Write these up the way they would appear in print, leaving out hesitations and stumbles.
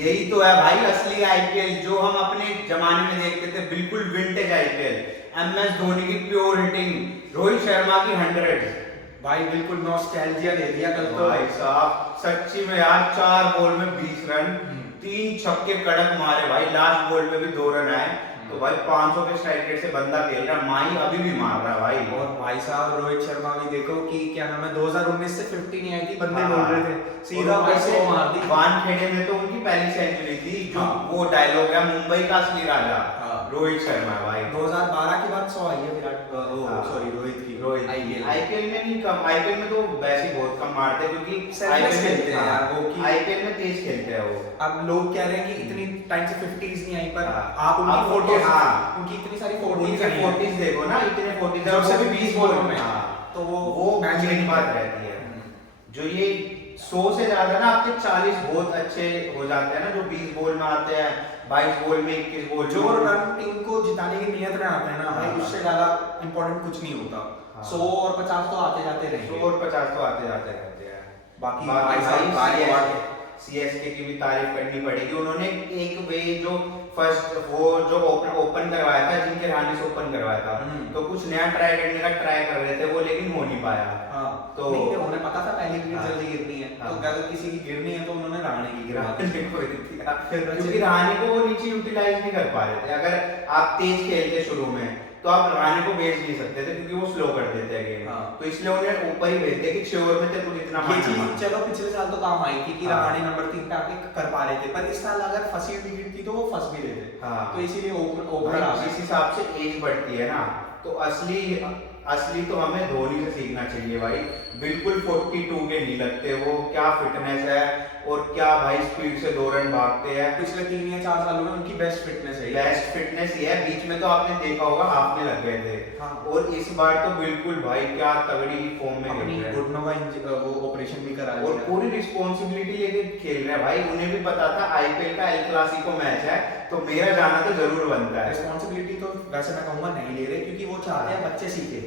यही तो है भाई असली आईपीएल जो हम अपने जमाने में देखते थे, बिल्कुल विंटेज आईपीएल। एमएस धोनी की प्योर हिटिंग, रोहित शर्मा की 100। भाई बिल्कुल नॉस्टैल्जिया दे दिया कल तो। भाई साहब सच्ची में यार, 4 बॉल में 20 रन, 3 छक्के कड़क मारे भाई, लास्ट बॉल में भी 2 रन आए। तो भाई 500 के स्ट्राइक रेट से बंदा खेल रहा, माही अभी भी मार रहा भाई। और भाई साहब रोहित शर्मा भी देखो कि क्या नाम है, 2019 से 50 नहीं आई थी, बंदे बोल रहे थे सीधा पैसे मार दी। वानखेड़े में तो उनकी पहली सेंचुरी थी, जो वो डायलॉग है मुंबई का असली राजा रोहित शर्मा भाई। 2012 के बाद 100 आई है विराट, सॉरी रोहित की। आईपीएल में नहीं कम, आईपीएल में तो वैसे ही बहुत कम मारते हैं क्योंकि आईपीएल खेलते हैं यार वो की। आईपीएल में तेज खेलते हैं वो। अब लोग कह रहे हैं कि इतनी टाइम से 50s नहीं आई, पर आप आप उनकी 40s, हाँ उनकी इतनी सारी 40s देखो ना, इतने 40s जब से भी 20 बॉलों में, तो वो मैच की बात रहती है। जो ये 100 से ज्यादा ना आपके 40 बहुत अच्छे हो जाते हैं ना, जो 20 बॉल में आते हैं, 22 बॉल में 21 बॉल, जो रन टीम को जिताने की नियत में आते हैं ना भाई, उससे ज्यादा इंपॉर्टेंट कुछ नहीं होता। 100 और 50 तो आते जाते रहेंगे, 100 और 50 तो आते जाते रहते हैं। बाकी भाई सीएसके की भी तारीफ करनी पड़ेगी, उन्होंने एक वे जो फर्स्ट वो जो ओपन करवाया था, जिनके रानी से ओपन करवाया था, तो कुछ नया ट्राई करने का ट्राई कर रहे थे वो, लेकिन हो नहीं पाया। तो उन्हें पता था पहली विकेट जल्दी गिरनी है, तो अगर किसी की गिरनी है तो उन्होंने रहाणे की गिरा क्योंकि रहाणे को वो नीचे यूटिलाइज नहीं कर पा रहे थे। अगर आप तेज खेलते शुरू में तो आप रहाणे को भेज नहीं सकते थे क्योंकि वो स्लो कर देते हैं गेम। तो इसलिए उन्हें ऊपर ही भेज दिया कि 6 ओवर में तेरे को जितना ये चीज चलो पिछले साल तो काम आई थी कि रहाणे नंबर 3 पे आके कर पा रहे थे, पर इस साल अगर फंसी विकेट थी तो वो फंस भी रहे थे। तो इसीलिए ओपनर जिस हिसाब से एज बढ़ती है ना, तो असली तो हमें धोनी से सीखना चाहिए भाई। बिल्कुल 42 के नहीं लगते वो, क्या फिटनेस है और क्या भाई स्पीड से 2 रन भागते हैं। पिछले 3 या 4 सालों में उनकी बेस्ट फिटनेस है, बेस्ट फिटनेस ही है। बीच में तो आपने देखा होगा हाफ में लग गए थे, और इस बार तो बिल्कुल भाई क्या तगड़ी फॉर्म में खेल रहे हैं। घुटनों का वो ऑपरेशन भी करा लिया और पूरी रिस्पॉन्सिबिलिटी लेके खेल रहे हैं भाई। उन्हें भी पता था आईपीएल का एल क्लासिको मैच है, तो मेरा जाना तो जरूर बनता है। रिस्पॉन्सिबिलिटी तो वैसे मैं कहूंगा नहीं ले रहे, क्योंकि वो चाहते हैं बच्चे सीखे।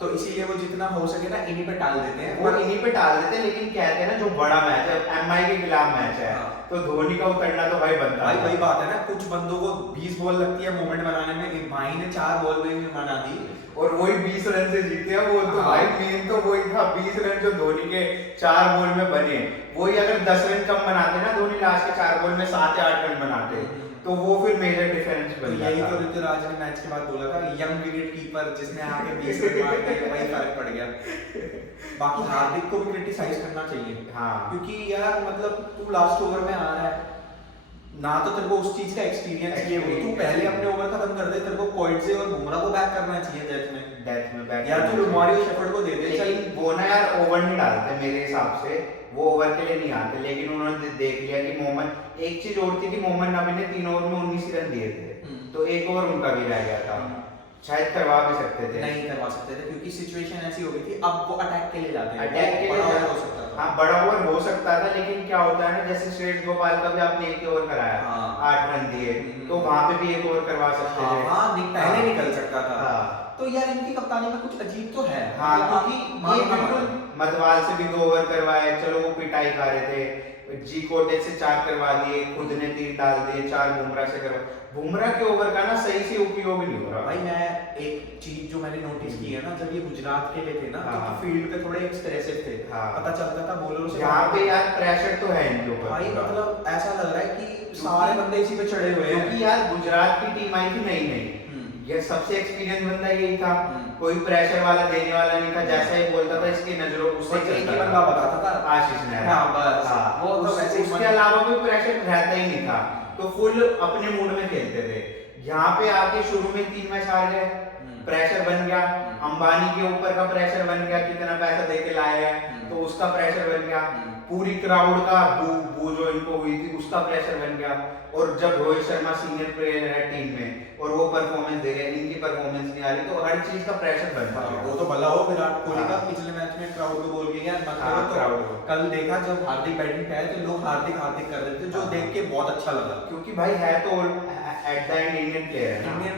तो इसीलिए वो जितना हो सके ना इन्हीं पे टाल देते हैं, वो इन्हीं पे टाल देते हैं। लेकिन कहते हैं ना जो बड़ा मैच है, एमआई के खिलाफ मैच है, तो धोनी का उतरना तो भाई बनता है। वही बात है ना, कुछ बंदों को 20 बॉल लगती है मोमेंट बनाने में, भाई ने 4 बॉल में बना दी और वही 20 रन से जीते हैं वो। तो भाई मेन तो वही था, 20 रन जो धोनी के 4 बॉल में बने, वही अगर 10 रन कम बनाते ना धोनी, लास्ट के 4 बॉल में 7 या 8 रन बनाते, तो वो फिर मेजर डिफरेंस बन जाता। यही तो ऋतुराज ने मैच के बाद बोला था, यंग विकेट कीपर जिसने आके 20 रन मार दिए, वही फर्क पड़ गया। बाकी हार्दिक को भी क्रिटिसाइज करना चाहिए, क्योंकि यार मतलब तू लास्ट ओवर में आ रहा है ना, तो तेरे को उस चीज का एक्सपीरियंस चाहिए, तू पहले अपने ओवर खत्म कर दे। तेरे को कोइटसे और बुमराह को बैक करना चाहिए डेथ में बैक, या तू मारियो शेफर्ड को दे दे। चल वो ना यार ओवर नहीं डालते मेरे हिसाब से, वो ओवर के लिए नहीं आते। लेकिन उन्होंने देख लिया कि मोहम्मद, एक चीज और थी कि मोहम्मद नबी ने 3 ओवर में 19 रन दिए थे, तो 1 ओवर उनका भी रह गया था, शायद करवा भी सकते थे। नहीं करवा सकते थे क्योंकि सिचुएशन ऐसी हो गई थी। अब वो अटैक के लिए जाते हैं, अटैक के लिए हो सकता था। हाँ बड़ा ओवर हो सकता था, लेकिन क्या होता है ना, जैसे श्रेयस गोपाल का भी आपने 1 ओवर कराया, 8 रन दिए, तो वहां पे भी 1 ओवर करवा सकते थे, पहले निकल सकता था। तो यार इनकी कप्तानी में कुछ अजीब तो है। क्योंकि ये बिल्कुल मधवाल से भी 2 ओवर करवाए, चलो वो पिटाई खा रहे थे, जी कोटे से 4 करवा दिए, खुद ने 3 डाल दिए, 4 बुमराह से करवा। बुमराह के ओवर का ना सही से उपयोग नहीं हो रहा भाई। मैं एक चीज जो मैंने नोटिस की है ना, जब ये गुजरात के लिए थे ना, तो फील्ड पे थोड़े एक्सप्रेसिव थे, पता चलता था बॉलरों से। यहाँ पे यार प्रेशर तो है इनके ऊपर भाई, मतलब ऐसा लग रहा है कि सारे बंदे इसी पे चढ़े हुए हैं। क्योंकि यार गुजरात की टीम आई थी नई, ये सबसे एक्सपीरियंस बंदा यही था, कोई प्रेशर वाला देने वाला नहीं था, जैसा ही बोलता था इसकी नजरों उससे चलता बंदा बताता था, आशीष ने। वो तो वैसे उसके अलावा कोई प्रेशर रहता ही नहीं था, तो फुल अपने मूड में खेलते थे। यहाँ पे आके शुरू में 3 मैच हार गए, प्रेशर बन गया, अंबानी के ऊपर का प्रेशर बन गया, कितना पैसा दे के लाए हैं तो उसका प्रेशर बन गया, पूरी क्राउड का बू जो इनको हुई थी उसका प्रेशर बन गया। और जब रोहित शर्मा सीनियर प्लेयर है टीम में और वो परफॉर्मेंस दे रहे हैं, इनकी परफॉर्मेंस नहीं आ रही, तो हर चीज का प्रेशर बनता है। वो तो भला हो विराट कोहली का, पिछले मैच में क्राउड को बोल के यार मत करो, तो कल देखा जब हार्दिक बैटिंग पे आए तो लोग हार्दिक कर रहे थे, जो देख के बहुत अच्छा लगा। क्योंकि भाई है तो at the end Indian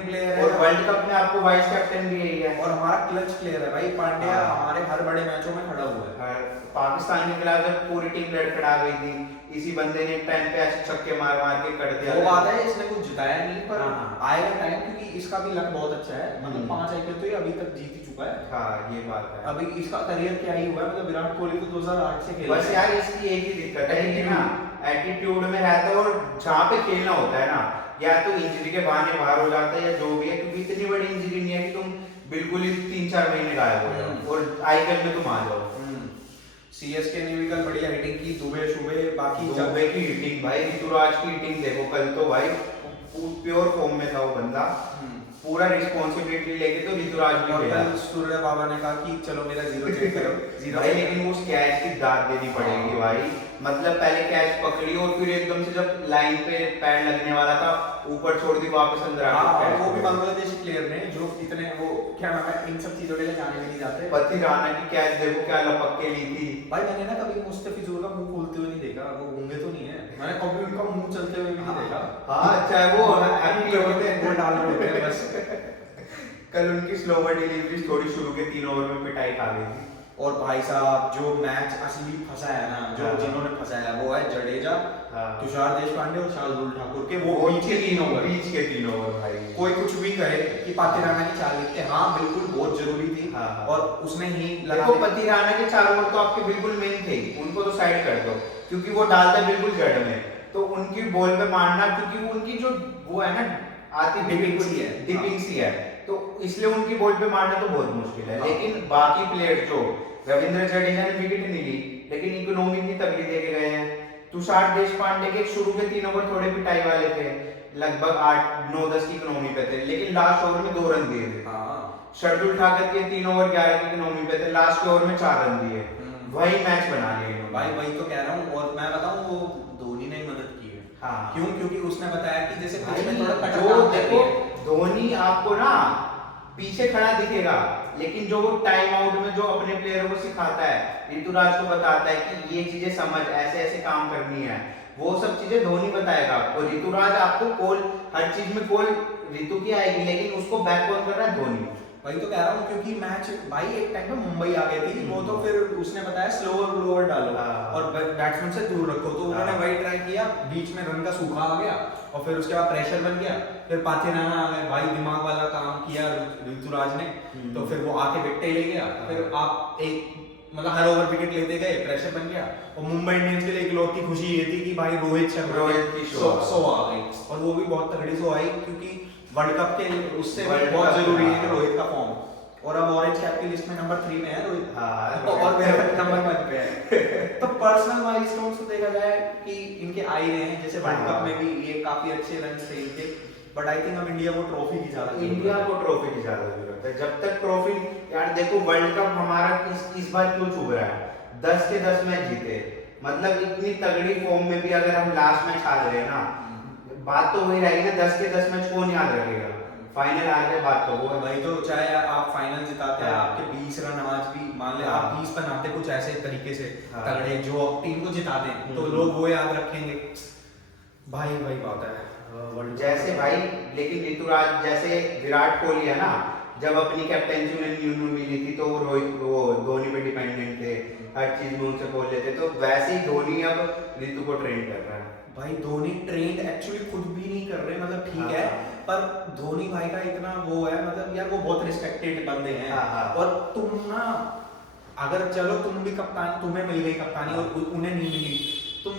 player है, और वर्ल्ड कप में आपको वाइस कैप्टन भी यही है, और हमारा क्लच प्लेयर है भाई। पांड्या हमारे हर बड़े मैचों में खड़ा हुआ है। पाकिस्तान के खिलाफ जब पूरी टीम लड़खड़ा गई थी, इसी बंदे ने एक टाइम पे ऐसे छक्के मार मार के कर दिया। वो बात है, इसने कुछ जिताया नहीं, पर हाँ। आएगा टाइम, क्योंकि इसका भी लक बहुत अच्छा है, मतलब 5 आईपीएल तो ये अभी तक जीत ही चुका है। हाँ ये बात है। अभी इसका करियर क्या ही हुआ है, मतलब विराट कोहली तो 2008 से खेल बस यार इसकी एक ही दिक्कत है कि ना एटीट्यूड में रहता है, और जहाँ पे खेलना होता है ना, या तो इंजरी के बहाने बाहर हो जाता है या जो भी है, क्योंकि इतनी बड़ी इंजरी नहीं है कि तुम बिल्कुल ही 3-4 महीने गायब हो जाओ और आईपीएल में तुम आ जाओ। सीएसके ने भी कल बढ़िया हिटिंग की, दुबे शुबे, बाकी दुबे की हिटिंग भाई, ऋतुराज की हिटिंग देखो कल तो भाई प्योर फॉर्म में था वो बंदा, पूरा रिस्पॉन्सिबिलिटी लेके तो ऋतुराज भी खेला। सूर्य बाबा ने कहा कि चलो मेरा जीरो चेक करो, जीरो भाई लेकिन उस कैच की दाद देनी पड़ेगी भाई, मतलब पहले कैच पकड़ी और फिर एकदम से जब लाइन पे पैर लगने वाला था ऊपर छोड़ दी, वापस अंदर आ गया। वो भी बांग्लादेशी प्लेयर ने जो इतने, वो क्या नाम है, इन सब चीजों के लिए जाने भी नहीं जाते। पति राणा की कैच देखो क्या लपक के ली थी भाई, मैंने ना कभी मुस्तफिजुर का मुंह खोलते हुए नहीं देखा, वो गूंगे तो नहीं है, मैंने कभी उनका मुंह चलते हुए भी नहीं देखा। हाँ चाहे वो हैप्पी होते हैं, गोल डाल रहे होते हैं बस। कल उनकी स्लोवर डिलीवरी थोड़ी शुरू के 3 ओवर में पिटाई खा गई थी। और भाई साहब जो मैच असली फंसा है ना, जो जिन्होंने फंसाया वो है जडेजा, तुषार देशपांडे और शार्दुल ठाकुर के, वो बीच के 3 ओवर, बीच के 3 ओवर भाई। कोई कुछ भी कहे कि पाती राणा की 4 विकेटें, हाँ बिल्कुल बहुत जरूरी थी, और उसने ही लगा। देखो पति राणा के 4 ओवर तो आपके बिल्कुल मेन थे, उनको तो साइड कर दो, क्योंकि वो डालता है बिल्कुल जड़ में, तो उनकी बॉल पे मारना, क्योंकि उनकी जो वो है ना आती डिपिंग सी है, तो इसलिए उनकी बॉल पे मारना तो बहुत मुश्किल है। लेकिन बाकी प्लेयर जो रविंद्र जडेजा ने विकेट नहीं ली, लेकिन इकोनॉमी की तगड़ी देके गए हैं। तुषार देशपांडे के शुरू के 3 ओवर थोड़े पिटाई वाले थे, लगभग 8-9-10 की इकोनॉमी पे थे, लेकिन लास्ट ओवर में 2 रन दिए थे। शार्दुल ठाकुर के 3 ओवर 11 की इकोनॉमी पे थे, लास्ट ओवर में 4 रन दिए, वही मैच बना लिया भाई। वही तो कह रहा हूँ, और मैं बताऊँ वो धोनी ने मदद की है। हाँ। क्यों? क्योंकि उसने बताया कि जैसे जो देखो धोनी आपको ना पीछे खड़ा दिखेगा, लेकिन जो वो टाइम आउट में जो अपने प्लेयरों को सिखाता है, ऋतुराज को बताता है कि ये चीजें समझ, ऐसे ऐसे काम करनी है, वो सब चीजें धोनी बताएगा आपको। ऋतुराज आपको कॉल, हर चीज में कॉल ऋतु की आएगी, लेकिन उसको बैक कॉल कर रहा है धोनी। वही तो कह रहा हूँ, क्योंकि मैच भाई एक टाइम पे मुंबई आ गई थी, वो तो फिर उसने बताया स्लोअर लोअर डालो और बैट्समैन से दूर रखो, तो उन्होंने वही ट्राई किया, बीच में रन का सूखा आ गया, और फिर उसके बाद प्रेशर बन गया, फिर पाथी राणा आ गए, भाई दिमाग वाला काम किया ऋतुराज ने, तो फिर वो आके विकेट ले गया, फिर आप एक मतलब हर ओवर विकेट लेते गए, प्रेशर बन गया, और मुंबई इंडियंस के लिए इकलौती खुशी ये थी कि भाई रोहित शर्मा की सो आ गई, और वो भी बहुत तगड़ी सो आई, क्योंकि वर्ल्ड कप के उससे भी बहुत जरूरी है कि रोहित का फॉर्म, और अब ऑरेंज कैप की लिस्ट में नंबर 3 में है रोहित, और मेरा नंबर 1 पे है। तो पर्सनल माइलस्टोन्स तो देखा जाए कि इनके आ ही रहे हैं, जैसे वर्ल्ड कप में भी ये काफी अच्छे रन थे इनके, बट आई थिंक अब इंडिया को ट्रॉफी की ज्यादा जरूरत है। जब तक ट्रॉफी, यार देखो वर्ल्ड कप हमारा इस बार क्यों चुभ रहा है, 10 के 10 मैच जीते, मतलब इतनी तगड़ी फॉर्म में भी अगर हम लास्ट मैच हार रहे हैं ना, बात तो वही रहेगी ना, 10 के 10 मैच कौन याद रखेगा, फाइनल आ गए, बात तो वो है भाई। तो चाहे आप फाइनल जिताते हैं, आपके 20 रन आज भी मान ले आप 20 बनाते कुछ ऐसे तरीके से तगड़े जो टीम को जिता दें, तो लोग वो याद रखेंगे भाई। वही बात है जैसे भाई, लेकिन ऋतुराज जैसे विराट कोहली है ना, जब अपनी कैप्टेंसी में न्यू मिली थी तो रोहित वो धोनी पे डिपेंडेंट थे, हर चीज में उनसे बोल लेते, तो वैसे ही धोनी अब ऋतु को ट्रेन कर रहा है। भाई धोनी ट्रेंड एक्चुअली खुद भी नहीं कर रहे, मतलब ठीक है, पर धोनी भाई का इतना वो है, मतलब यार वो बहुत रिस्पेक्टेड बंदे हैं, और तुम ना अगर चलो तुम भी कप्तान, तुम्हें मिल गई कप्तानी और उन्हें नहीं मिली, तुम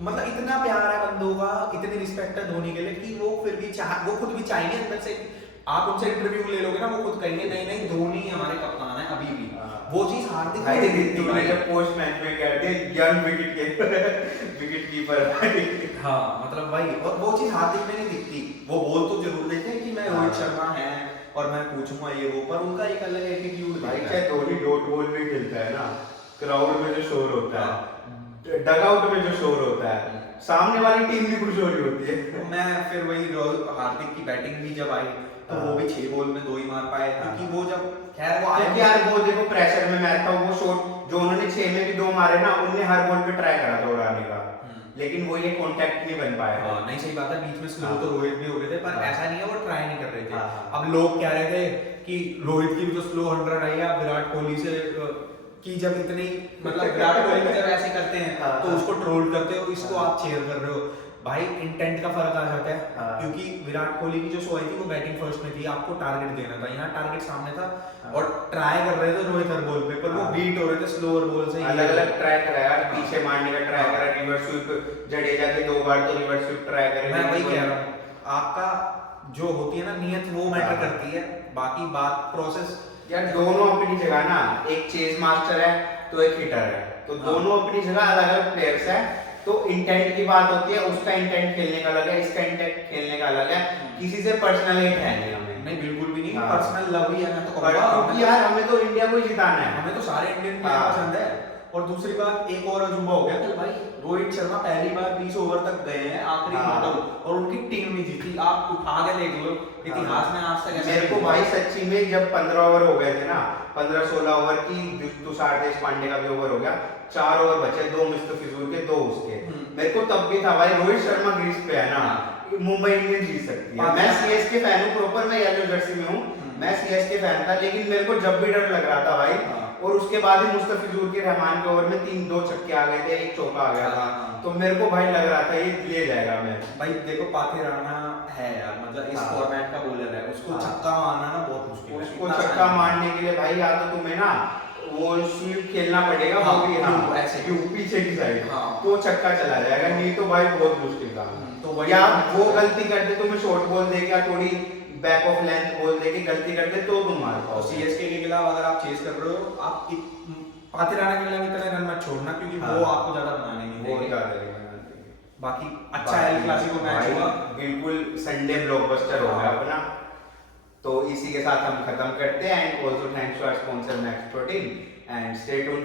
मतलब इतना प्यार है बंदों का, इतनी रिस्पेक्ट है धोनी के लिए कि वो फिर भी वो खुद भी चाहेंगे अंदर से, आप उनसे इंटरव्यू ले लोगे ना, वो खुद कहेंगे नहीं नहीं धोनी हमारे कप्तान है अभी भी। वो चीज हार्दिक भाई जब पोस्ट मैच में कहते यंग विकेट कीपर हाँ मतलब भाई, और वो चीज हार्दिक में नहीं दिखती, वो बोल तो जरूर देते हैं कि मैं रोहित शर्मा है और मैं पूछूंगा ये वो, पर उनका एक अलग एटीट्यूड भाई। चाहे धोनी डॉट बॉल में खेलता है ना, क्राउड में जो शोर होता है, डगआउट में जो शोर होता है, सामने वाली टीम भी खुश हो रही होती है। मैं फिर वही हार्दिक की बैटिंग भी जब आई तो वो भी 6 बॉल में 2 ही मार पाए, क्योंकि वो जब खैर वो आया यार, वो देखो प्रेशर में मैच था, वो शॉट जो उन्होंने 6 में भी 2 मारे ना, उन्होंने हर बॉल पे ट्राई करा था उड़ाने का, लेकिन वो ये कांटेक्ट नहीं बन पाया। नहीं सही बात है, बीच में स्लो तो रोहित भी हो गए थे, पर ऐसा नहीं है वो ट्राई नहीं कर रहे थे। अब लोग कह रहे थे कि रोहित की भी तो स्लो 100 आई है, विराट कोहली से कि जब इतनी मतलब विराट कोहली की जब ऐसे करते हैं तो उसको ट्रोल करते हो, इसको आप चेयर कर रहे हो। भाई इंटेंट का फर्क आ जाता है, क्योंकि विराट कोहली की जो शो आई थी वो बैटिंग फर्स्ट में थी, आपको टारगेट देना था, यहाँ टारगेट सामने था और ट्राई कर रहे थे रोहित हर बॉल पे, पर वो बीट हो रहे थे स्लोअर बॉल से। अलग अलग ट्राई करा यार, पीछे मारने का ट्राई करा, रिवर्स स्वीप जडेजा के 2 बार तो रिवर्स स्वीप ट्राई करे। मैं वही कह रहा हूँ, आपका जो होती है ना नियत वो मैटर करती है, बाकी बात प्रोसेस। यार दोनों अपनी जगह ना, एक चेस मास्टर है तो एक हिटर है, तो दोनों अपनी जगह अलग अलग प्लेयर्स है। तो इंटेंट की बात होती है, उसका इंटेंट खेलने का अलग है, इसका इंटेंट खेलने का अलग है, किसी से पर्सनल हेट है नहीं हमें। नहीं बिल्कुल भी नहीं, पर्सनल लव ही है। मैं तो क्योंकि यार हमें तो इंडिया को ही जिताना है, हमें तो सारे इंडियन प्लेयर पसंद है। और दूसरी बात, एक और अजूबा हो गया कल भाई, रोहित शर्मा पहली बार 20 ओवर तक गए हैं आखिरी मॉडल और उनकी टीम नहीं जीती। आप उठा के देख लो इतिहास में आज तक। मेरे को भाई सच्ची में जब 15 ओवर हो गए थे ना, 15-16 ओवर की, तुषार देशपांडे का भी ओवर हो गया, 4 ओवर बचे, 2 मुस्तफिजुर के 2 उसके, मेरे को तब भी था भाई रोहित शर्मा ग्रीस पे है ना, मुंबई इंडियंस जीत सकती है। मैं सीएसके फैन हूं, प्रॉपर मैं येलो जर्सी में हूं, मैं सीएसके फैन था, लेकिन मेरे को जब भी डर लग रहा था भाई, और उसके बाद ही मुस्तफिजुर के रहमान के ओवर में 3-2 छक्के आ गए थे, 1 चौका आ गया था, तो मेरे को भाई लग रहा था ये ले जाएगा मैच। भाई देखो पाथिराना है यार, मतलब इस फॉर्मेट का बॉलर है, उसको छक्का मारना ना बहुत मुश्किल है। उसको छक्का मारने के लिए भाई या तो तुम्हें ना वो स्वीप खेलना पड़ेगा, वो भी ऐसे पीछे की साइड, तो छक्का चला जाएगा, नहीं तो भाई बहुत मुश्किल काम है। तो या वो गलती करते, तुम्हें शॉर्ट बॉल दे के थोड़ी बैक ऑफ लेंथ बॉल दे के गलती करते तो तुम मार पाओ। सीएसके के खिलाफ अगर आप चेस कर रहे हो, आप पाथिराना के खिलाफ इतने रन मत छोड़ना, क्योंकि वो आपको ज्यादा बनाने नहीं देंगे। बाकी अच्छा एल क्लासिको मैच हुआ, बिल्कुल संडे ब्लॉकबस्टर हो गया अपना। तो इसी के साथ हम खत्म करते हैं, and also thanks to our sponsor Max Protein, and stay tuned.